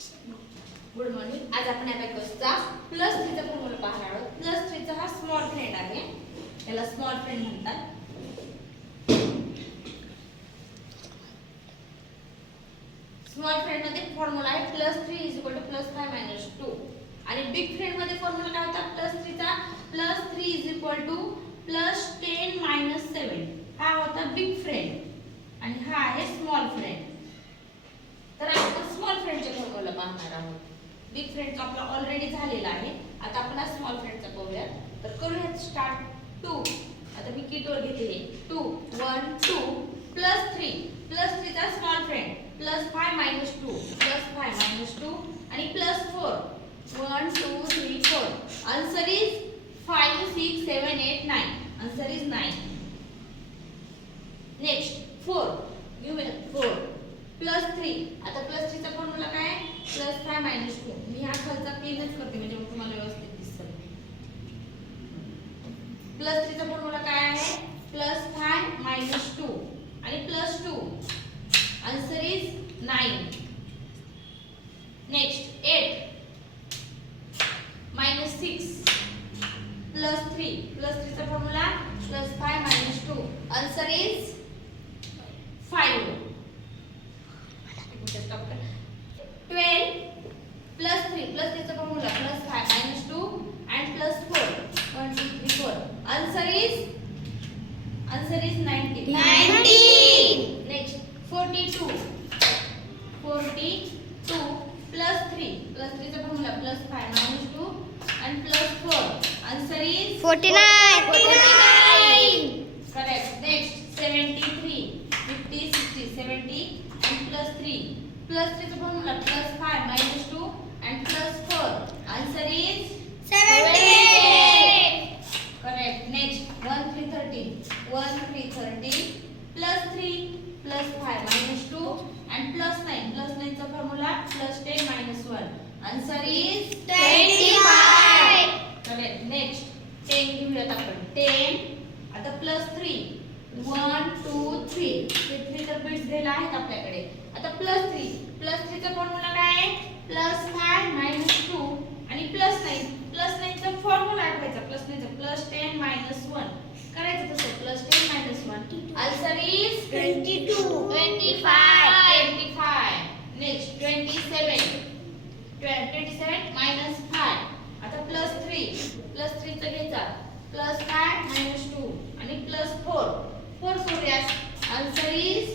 Good morning. आज आपण अबॅकसचा plus 3 चा फॉर्म्युला पाहणार आहोत. प्लस 3 चा हा स्मॉल फ्रेंड आहे, याला स्मॉल फ्रेंड म्हणतात. स्मॉल फ्रेंड मध्ये फॉर्म्युला आहे +3 +5 -2 आणि बिग फ्रेंड मध्ये फॉर्म्युला काय होता +3 चा +3 +10 -7 हा होता बिग फ्रेंड आणि हा आहे स्मॉल फ्रेंड. तर आपण स्मॉल फ्रेंडचे फॉर्म्युला पाहणार आहोत. बिग फ्रेंडचा आपला ऑलरेडी झालेला आहे. आता आपण हा स्मॉल फ्रेंडचा पाहूया. तर करूया स्टार्ट. 2 आता मी किटवर घेतले 2 1 2 +3 चा स्मॉल फ्रेंड +5 -2 +5 -2 आणि +4 1 2 3 4 answer is 5 6 7 8 9 answer is 9. Next 4 घेऊया 4 +3 आता +3 चा फॉर्म्युला काय आहे +5 -2 मी हा खालचा क्लीनच करते म्हणजे मग तुम्हाला व्यवस्थित दिसेल. +3 चा फॉर्म्युला काय आहे +5 -2 आणि +2 आन्सर इज 9. नेक्स्ट 8 -6 +3 चा फॉर्म्युला +5 -2 आन्सर इज 5. 12 +3 चा formula +5 -2 and +4 1 2 3 4 answer is 90. Next 42 +3 चा formula +5 -2 and +4 answer is 49. Correct. Next 73 50 60 70 and +3 चा formula +5 -2 and +4 answer is 78. correct. Next 1 3 13 +3 +5 -2 and +9 चा formula +10 -1 answer is 25. correct. Next 10 घेऊयात आपण 10 आता +3 1 2 3 ते 3 तर बिट्स दिले आहेत आपल्याकडे. आता +3 चा फॉर्म्युला काय आहे +5 -2 आणि +9 चा फॉर्म्युला आठवायचा +10 -1 करायचं तसं +10 -1 आन्सर इज 25. 25. नेक्स्ट 27 -5 आता +3 चा घ्यायचा +5 -2 आणि +4 करूयात आन्सर इज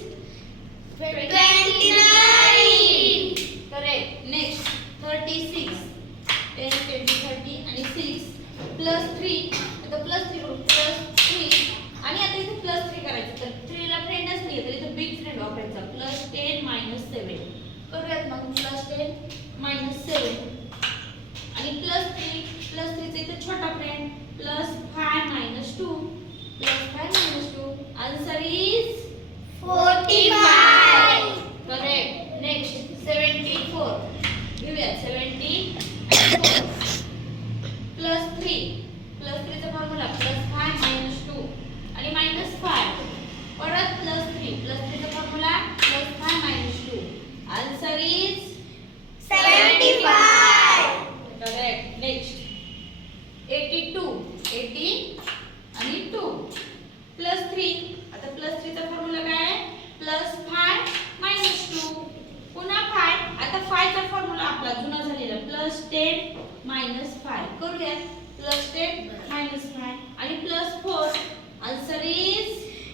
29. करेक्ट. नेक्स्ट 36 10 20 30 आणि 6 +3 आता +3 करू +3 आणि आता इथे +3 करायचं तर 3 ला फ्रेंडच नाही तर इथे बिग फ्रेंड वापरायचा +10 -7 करूयात मग +10 -7 आणि +3 चा इथे छोटा friend +5 -2 answer is 45. Correct. Next 74 घेऊया 70 +3 चा फॉर्म्युला +5 -2 आणि -5 परत +3 चा formula +5 -2 answer is 75. Correct. Next 80 आणि 2 +3 आता +3 चा फॉर्म्युला काय आहे +5 -2 पुन्हा 5 आता 5 चा फॉर्म्युला आपला जुना झालेला +10 -5 करूया +10 -5 आणि +4 आन्सर इज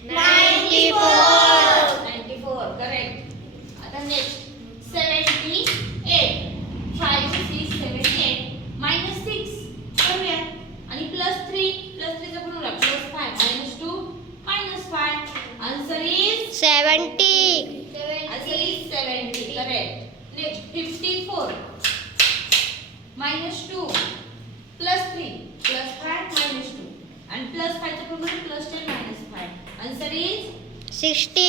94 करेक्ट. आता नेक्स्ट 78 5 6 7 8 -6 करूया आणि +3 चा formula +5 -2 -5 answer is 70. Answer is 70 correct. Next 54 -2 +3 +5 -2 and +5 चा फॉर्म्युला +10 -5 आन्सर इज 60.